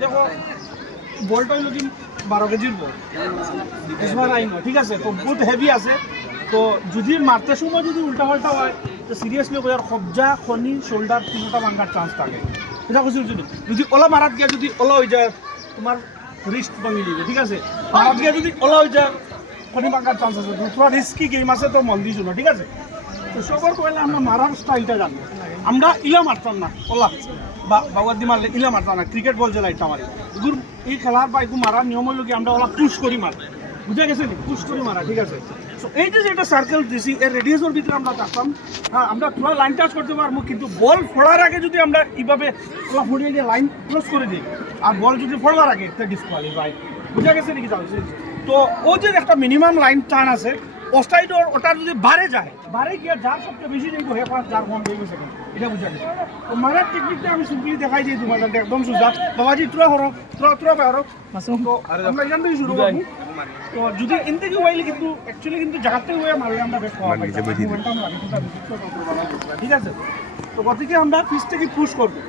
দেখো বলটা হইল কি 12 কেজির বল এসবার আইন ঠিক আছে, তো বহুত হেভি আছে। তো যদি মারতে সময় যদি উল্টাপাল্টা হয় তো সিরিয়াসলি ওয়ার কবজা খনি শোল্ডার তিনটা ভাঙার চান্স থাকে। এটা কিছু যদি ওলা মারাত গিয়া যদি ওলা হয়ে যায় তোমার রিস্ক ভাঙি দিবে, ঠিক আছে। মারাত গিয়া যদি ওলা হয়ে যায় খনি ভাঙার চান্স আছে, তোমার রিস্কি গেম আছে, তো মন দিয়েছিল, ঠিক আছে। তো সবার কইলে আমরা মারার স্টাইলটা জানি, আমরা ইলা মারতাম না ওলা বা বাবার দি মারলে ইলা মারতাম না, ক্রিকেট বল যে লাইটটা মারি এগুর এই খেলার বা এগুলো মারার নিয়ম হইল কি আমরা ওলা পুশ করি মার, বুঝা গেছে নি, পুশ করি মারা, ঠিক আছে। সো এই যে একটা সার্কেল দিছি এর রেডিয়াসের ভিতরে আমরা থাকতাম, হ্যাঁ আমরা পুরো লাইন টাচ করতে পারবো, কিন্তু বল ফোড়ার আগে যদি আমরা এইভাবে ওলা ফুড়িয়ে দিয়ে লাইন ক্রস করে দিই আর বল যদি ফোড়ার আগে একটা ডিসকোয়ালিফাই, বুঝা গেছে নাকি তাহলে। তো ও যে একটা মিনিমাম লাইন টান আছে অস্টাইডর ওটা যদি বাড়ে যায়, বাড়ে গিয়ে যার সবচেয়ে বেশি যাইব হে ফার্স্ট, যার কম যাইব সেকেন্ড, এটা বুঝা গেছে। তো মারার টেকনিকটা আমি সিম্পলি দেখাই দিই তোমার, একদম সোজা। বাবাজি তোরা হরো, তোরা পারো, তো আমরা এখান থেকে শুরু করবো। তো যদি ইন থেকে হইলে কিন্তু অ্যাকচুয়ালি কিন্তু জায়গার থেকে হয়ে মারলে আমরা বেশ পাওয়া পাই, ঠিক আছে। তো গতিকে আমরা পিস থেকে পুশ করবো,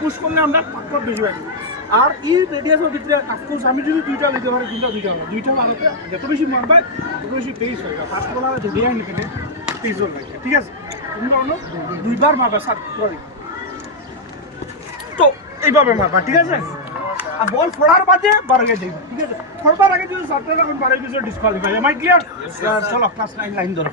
পুশ করলে আমরা পাক্কর বেশি পাইব। আর এই রেডিয়াসের ভিতরে অফকোর্স আমি যদি দুইটা নিতে পারি, দুইটা মারাতে যত বেশি মারবে তত বেশি পেস হয়, ফার্স্ট বলার ধরিয়ে নিতে পেস লাগে, ঠিক আছে। তুমি ধরো দুইবার মারবা সাত, তো এইভাবে মারবা, ঠিক আছে। আর বল ফোড়ার বাদে 12 কে যাইবা, ঠিক আছে। ফোড়বার আগে যদি সাতটা রাখুন 12 কিছু ডিসকোয়ালিফাই, এম আই ক্লিয়ার? চলো ক্লাস 9 লাইন ধরো।